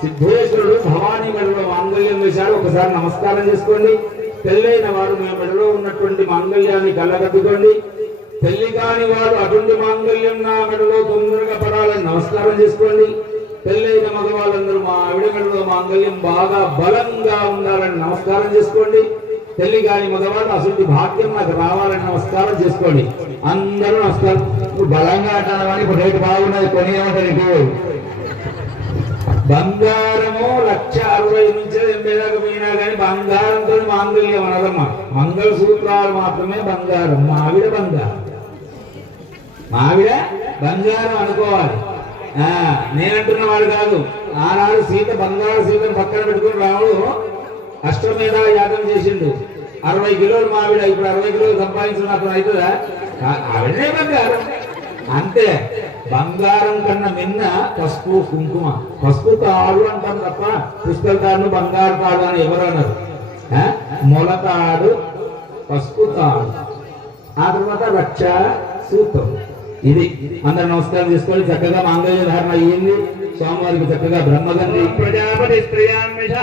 సిద్ధేశ్వరుడు భవానీ మెడలో మాంగళ్యం వేశాడు. ఒకసారి నమస్కారం చేసుకోండి. పెళ్ళైన వారు మీ మెడలో ఉన్నటువంటి మాంగళ్యాన్ని కళ్ళగద్దుకోండి. పెళ్లి కాని వారు అటువంటి మాంగళ్యం నా మెడలో తొందరగా పడాలని నమస్కారం చేసుకోండి. పెళ్ళైన మగవాళ్ళందరూ మా ఆవిడ మెడలో మాంగళ్యం బాగా బలంగా ఉండాలని నమస్కారం చేసుకోండి. పెళ్లి కాని మగవాళ్ళు అసలు భాగ్యం నాకు రావాలని నమస్కారం చేసుకోండి. అందరూ నమస్కారం. బలంగా అంటాను కానీ ఇప్పుడు రేటు బాగున్నది కొని ఏమంటారు. బంగారము 1,60,000 నుంచి 80 దాకా పోయినా కానీ బంగారంతో మాంగళ్యం అనదమ్మా. మంగళ సూత్రాలు మాత్రమే బంగారం. మావిడ బంగారం అనుకోవాలి. నేనంటున్న వాడు కాదు. ఆనాడు సీత బంగారు సీతను పక్కన పెట్టుకుని రాముడు అష్టమేధ యాగం చేసిండు. 60 కిలోలు మావిడ. ఇప్పుడు 60 కిలోలు సంపాదించినప్పుడు అవుతుందా? ఆవిడనే బంగారం అంతే. బంగారం కన్నా మిన్న పసుపు కుంకుమ. పసుపు తాడు అంటాం తప్ప పుస్తక తాడు బంగారు తాడు అని ఎవరు అన్నారు. మొలతాడు, పసుపు తాడు, ఆ తర్వాత రక్ష సూత్రం. ఇది అందరు నమస్కారం చేసుకోండి. చక్కగా మాంగళ్య ధారణ అయ్యింది. స్వామివారికి చక్కగా బ్రహ్మగంధి ప్రజాపతి స్త్రీయాన్విష